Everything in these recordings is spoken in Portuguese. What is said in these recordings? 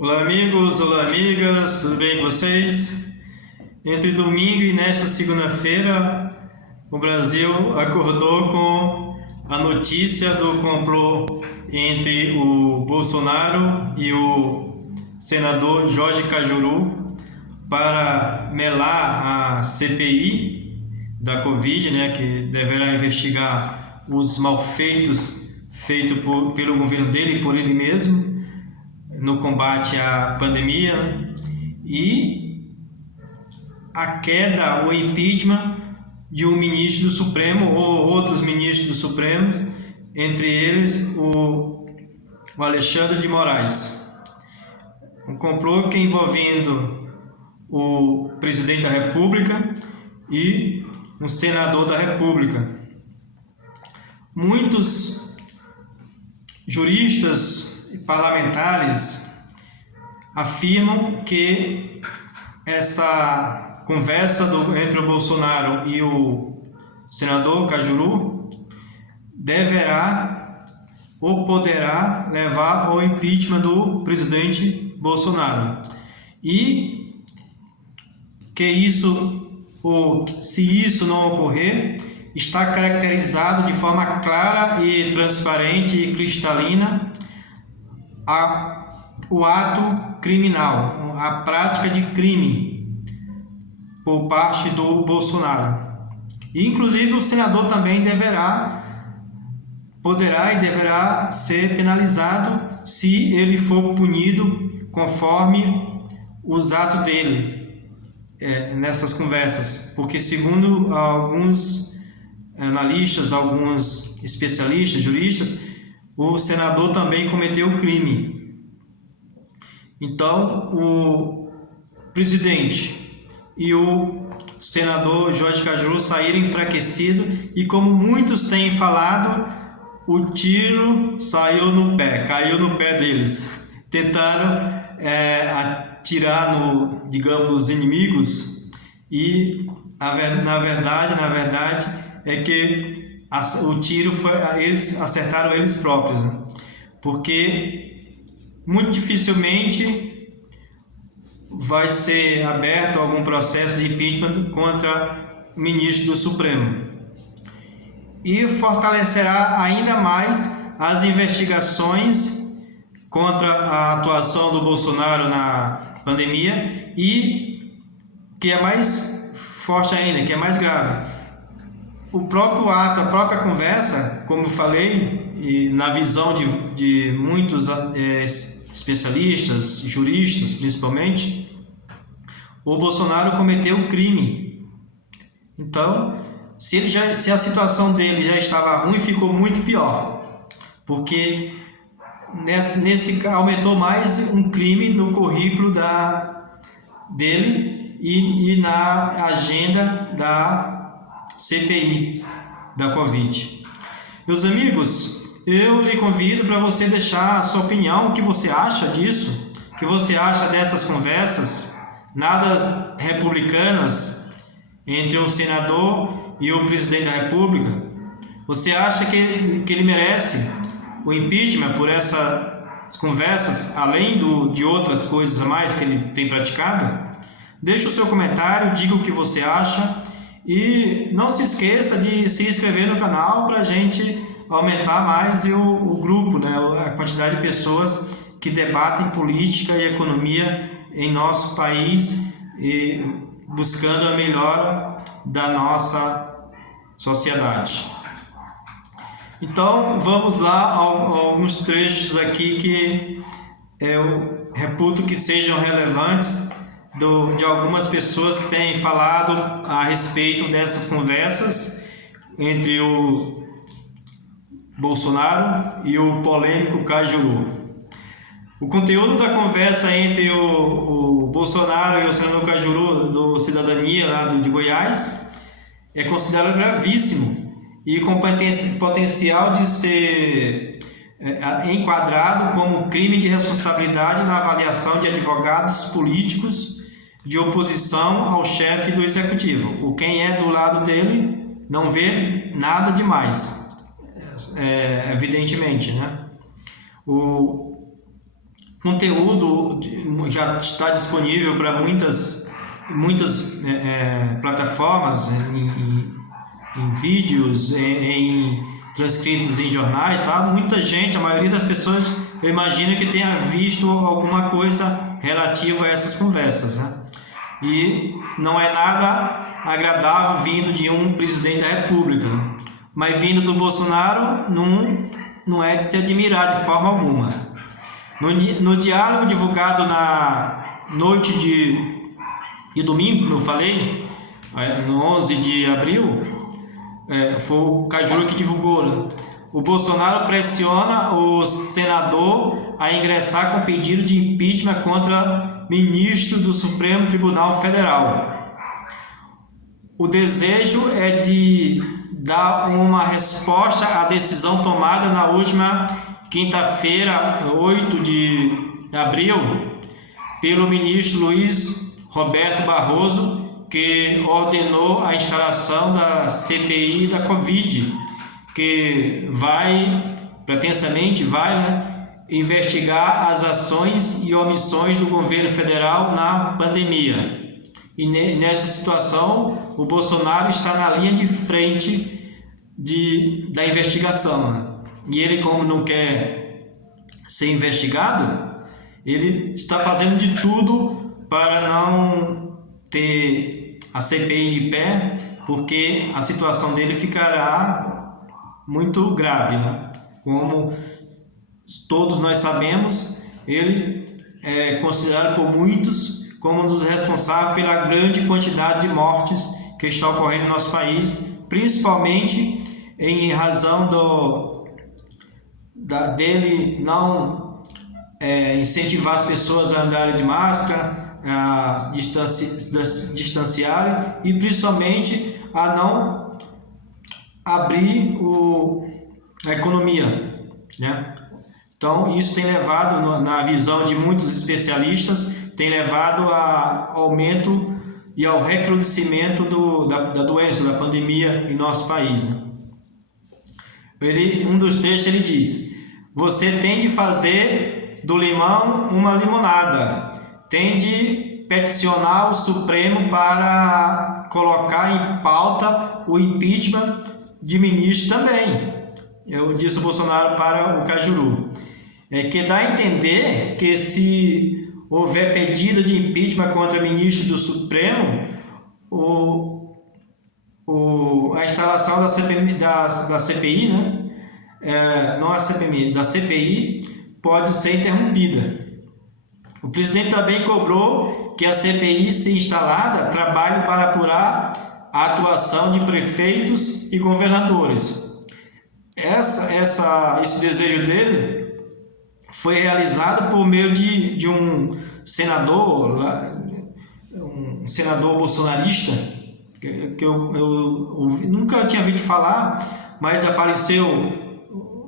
Olá amigos, olá amigas, tudo bem com vocês? Entre domingo e nesta segunda-feira, o Brasil acordou com a notícia do complô entre o Bolsonaro e o senador Jorge Cajuru para melar a CPI da Covid, que deverá investigar os malfeitos feitos pelo governo dele e por ele mesmo no combate à pandemia, e a queda, o impeachment de um ministro do Supremo ou outros ministros do Supremo, entre eles o Alexandre de Moraes. Um complô que envolvendo o presidente da República e um senador da República. Muitos juristas e parlamentares afirmam que essa conversa entre o Bolsonaro e o senador Cajuru deverá ou poderá levar ao impeachment do presidente Bolsonaro, e que isso, ou se isso não ocorrer, está caracterizado de forma clara e transparente e cristalina o ato criminal, a prática de crime por parte do Bolsonaro. E, inclusive, o senador também poderá e deverá ser penalizado se ele for punido conforme os atos dele nessas conversas, porque segundo alguns analistas, alguns especialistas, juristas, o senador também cometeu crime. Então, o presidente e o senador Jorge Cajuru saíram enfraquecidos, e como muitos têm falado, o tiro caiu no pé deles. Tentaram atirar nos inimigos, e na verdade é que o tiro eles acertaram eles próprios, porque muito dificilmente vai ser aberto algum processo de impeachment contra o ministro do Supremo, e fortalecerá ainda mais as investigações contra a atuação do Bolsonaro na pandemia, e que é mais forte ainda, que é mais grave, o próprio ato, a própria conversa, como eu falei, e na visão de muitos especialistas, juristas principalmente, o Bolsonaro cometeu crime. Então, se a situação dele já estava ruim, ficou muito pior, porque nesse aumentou mais um crime no currículo dele e na agenda da CPI da Covid. Meus amigos, eu lhe convido para você deixar a sua opinião, o que você acha disso, o que você acha dessas conversas nada republicanas entre um senador e o presidente da República. Você acha que ele merece o impeachment por essas conversas, além de outras coisas a mais que ele tem praticado? Deixe o seu comentário, diga o que você acha. E não se esqueça de se inscrever no canal para a gente aumentar mais o grupo, a quantidade de pessoas que debatem política e economia em nosso país, e buscando a melhora da nossa sociedade. Então vamos lá a alguns trechos aqui que eu reputo que sejam relevantes de algumas pessoas que têm falado a respeito dessas conversas entre o Bolsonaro e o polêmico Cajuru. O conteúdo da conversa entre o Bolsonaro e o senador Cajuru do Cidadania lá de Goiás é considerado gravíssimo e com potencial de ser enquadrado como crime de responsabilidade na avaliação de advogados políticos de oposição ao chefe do executivo. Quem é do lado dele não vê nada demais, evidentemente, conteúdo já está disponível para muitas plataformas, em vídeos, em transcritos em jornais, tá? Muita gente, a maioria das pessoas, eu imagino que tenha visto alguma coisa relativa a essas conversas, né? E não é nada agradável vindo de um presidente da República, né? Mas vindo do Bolsonaro não é de se admirar de forma alguma. No diálogo divulgado na noite de domingo, como eu falei, no 11 de abril, foi o Cajuru que divulgou, né? O Bolsonaro pressiona o senador a ingressar com pedido de impeachment contra ministro do Supremo Tribunal Federal. O desejo é de dar uma resposta à decisão tomada na última quinta-feira, 8 de abril, pelo ministro Luiz Roberto Barroso, que ordenou a instalação da CPI da Covid, que pretensamente vai investigar as ações e omissões do governo federal na pandemia. E nessa situação, o Bolsonaro está na linha de frente da investigação, né? E ele, como não quer ser investigado, ele está fazendo de tudo para não ter a CPI de pé, porque a situação dele ficará muito grave, né? Como todos nós sabemos, ele é considerado por muitos como um dos responsáveis pela grande quantidade de mortes que está ocorrendo no nosso país, principalmente em razão dele não incentivar as pessoas a andarem de máscara, a distanciarem e principalmente a não abrir a economia, né? Então isso tem levado, na visão de muitos especialistas, tem levado a aumento e ao recrudescimento da doença, da pandemia em nosso país, né? Um dos trechos ele diz: você tem de fazer do limão uma limonada, tem de peticionar o Supremo para colocar em pauta o impeachment de ministro também. Eu disse o Bolsonaro para o Cajuru. Que dá a entender que se houver pedido de impeachment contra ministro do Supremo, a instalação da CPI, né? Não a CPI, da CPI pode ser interrompida. O presidente também cobrou que a CPI, se instalada, trabalhe para apurar a atuação de prefeitos e governadores. Esse desejo dele foi realizado por meio de um senador bolsonarista, que eu nunca tinha ouvido falar, mas apareceu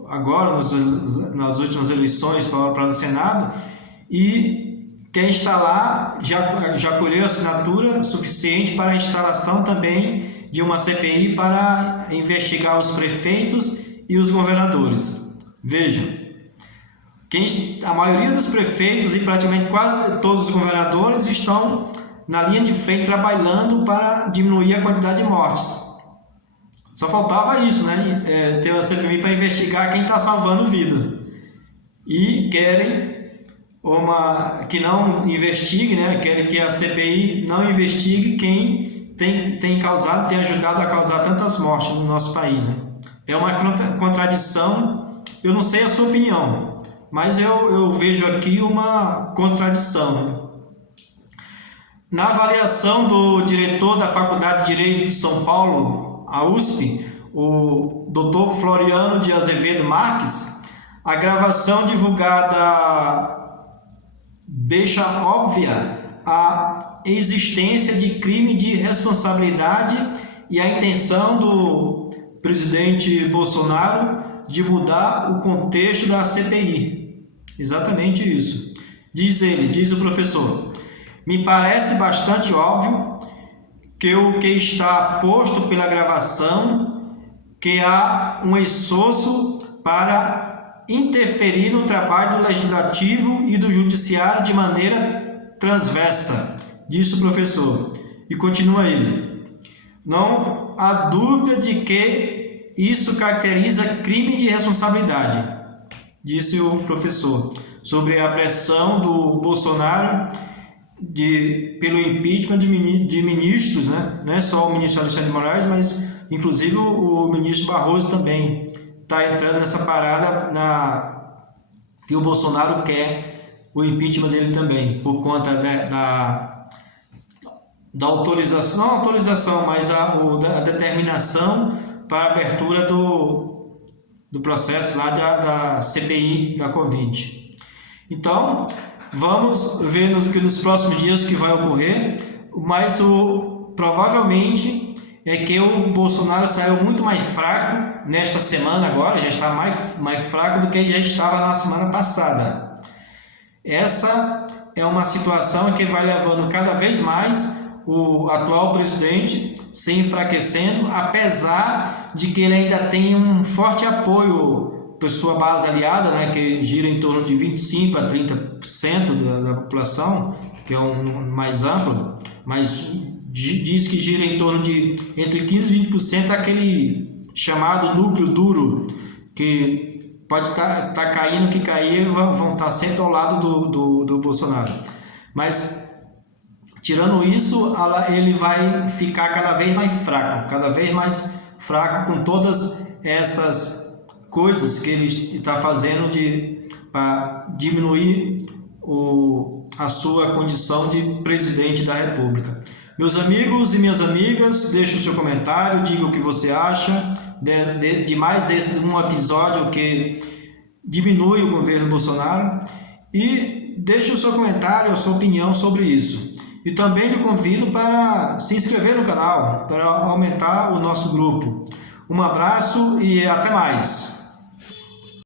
agora nas últimas eleições para o Senado, e quer instalar, já colheu assinatura suficiente para a instalação também de uma CPI para investigar os prefeitos e os governadores. Vejam, a maioria dos prefeitos e praticamente quase todos os governadores estão na linha de frente trabalhando para diminuir a quantidade de mortes. Só faltava isso, né? Ter uma CPI para investigar quem está salvando vida. E querem que não investigue, né? Querem que a CPI não investigue quem tem ajudado a causar tantas mortes no nosso país, né? É uma contradição. Eu não sei a sua opinião, mas eu vejo aqui uma contradição. Na avaliação do diretor da Faculdade de Direito de São Paulo, a USP, o Dr. Floriano de Azevedo Marques, a gravação divulgada deixa óbvia a existência de crime de responsabilidade e a intenção do presidente Bolsonaro de mudar o contexto da CPI. Exatamente isso. Diz o professor: me parece bastante óbvio que o que está posto pela gravação, que há um esforço para interferir no trabalho do Legislativo e do Judiciário de maneira transversa, disse o professor. E continua ele: não há dúvida de que isso caracteriza crime de responsabilidade, disse o professor, sobre a pressão do Bolsonaro pelo impeachment de ministros, né? Não é só o ministro Alexandre de Moraes, mas inclusive o ministro Barroso também está entrando nessa parada que o Bolsonaro quer o impeachment dele também, por conta da autorização, não a autorização, mas a determinação para a abertura do processo lá da CPI da Covid. Então, vamos ver nos próximos dias o que vai ocorrer, mas provavelmente é que o Bolsonaro saiu muito mais fraco nesta semana agora, já está mais fraco do que ele já estava na semana passada. Essa é uma situação que vai levando cada vez mais o atual presidente se enfraquecendo, apesar de que ele ainda tem um forte apoio por sua base aliada, né, que gira em torno de 25% a 30% da população, que é um mais amplo, mas diz que gira em torno de entre 15% e 20% aquele chamado núcleo duro, que pode estar caindo, que cair, vão estar sempre ao lado do Bolsonaro. Mas, tirando isso, ele vai ficar cada vez mais fraco com todas essas coisas que ele está fazendo para diminuir a sua condição de presidente da República. Meus amigos e minhas amigas, deixe o seu comentário, diga o que você acha de mais um episódio que diminui o governo Bolsonaro, e deixe o seu comentário, a sua opinião sobre isso. E também lhe convido para se inscrever no canal, para aumentar o nosso grupo. Um abraço e até mais!